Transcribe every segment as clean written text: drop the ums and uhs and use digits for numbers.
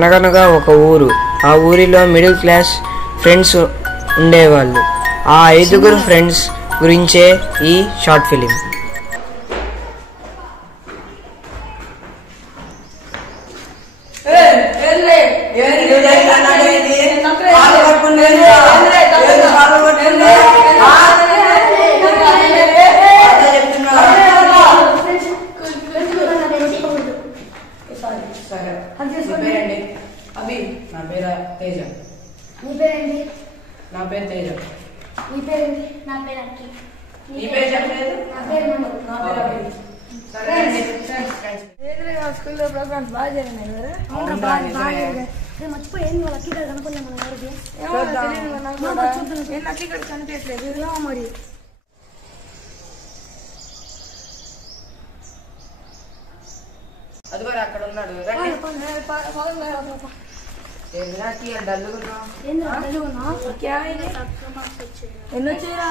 అనగనగా ఒక ఊరు. ఆ ఊరిలో మిడిల్ క్లాస్ ఫ్రెండ్స్ ఉండేవాళ్ళు. ఆ 5 ఫ్రెండ్స్ గురించే ఈ షార్ట్ ఫిలిం. అభి నా పేరు తేజ. నీ పేరేంటి? నా పేరు తేజ. నీ పేరేంటి? నా పేరు అక్కి. నీ పేరు చెప్పలేదు? నా పేరు మను. నా పేరు అభి. సరే అండి. స్కూల్లో ప్రోగ్రామ్స్ బాగా జరిగినాయి కదా. మర్చిపోయింది వాళ్ళ అక్కి కనుక్కున్నాం మన ఊరికి. అక్కి ఇక్కడ కనిపించలేదు మరి. అదిగో అక్కడ ఉన్నాడు. ఎన్ని వచ్చాయా?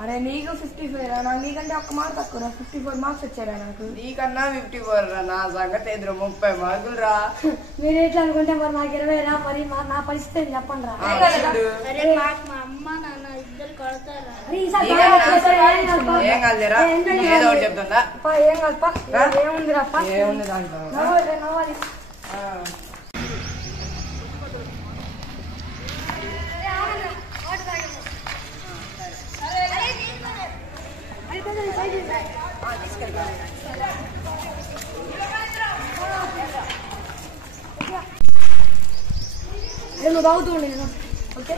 అరే నీకు 55 రా, నాకు నీకంటే ఒక్క మార్క్ తక్కువ రా. 54 మార్క్స్ వచ్చారా నాకు. నీకన్నా 54 రా. నా సంగతి ఎదురు 30 మార్కులు రా. మీరు ఎట్లా అనుకుంటే మరి నాకు 20 రా. మరి నా పరిస్థితి చెప్పండి రా. మా అమ్మ నాన్న ఇద్దరు కొడతారా? ఏం కాదురా, ఏదో ఒకటి చెప్తుందా? ఏం కాదు, ఏముంది రా, ఏముంది దాంట్లో? నవ్వాలి. నువ్వు తాగుతూ ఉండే నేను. ఓకే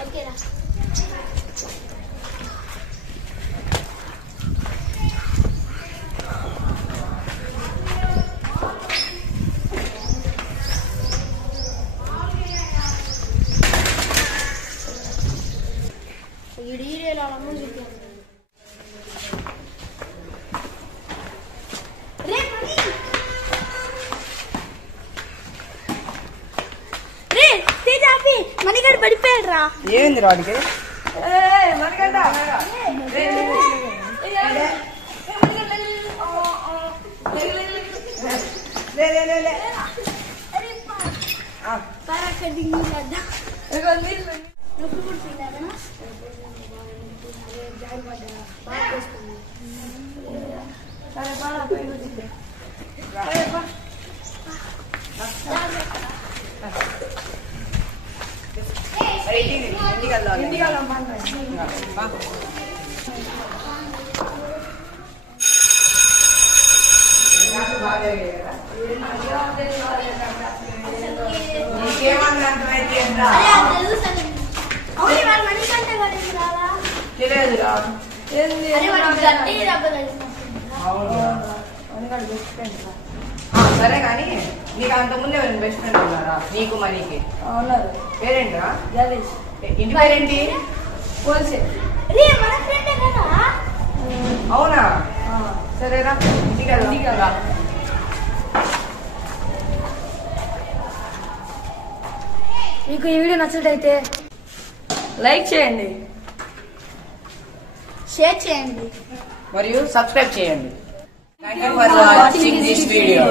మణిగడు పడిపోయాడు రా. ఏంది రాడికి? సరే కానీ నీకు అంత ముందే బెస్ట్ ఫ్రెండ్ ఉన్నారా నీకు మనీకి? పేరేంట్రా? ఇంటి పేరేంటి? అవునా? సరేరా ఇంటికి వెళ్దాం. మీకు ఈ వీడియో నచ్చినట్టయితే లైక్ చేయండి, షేర్ చేయండి మరియు సబ్స్క్రైబ్ చేయండి. Thank you for watching this video.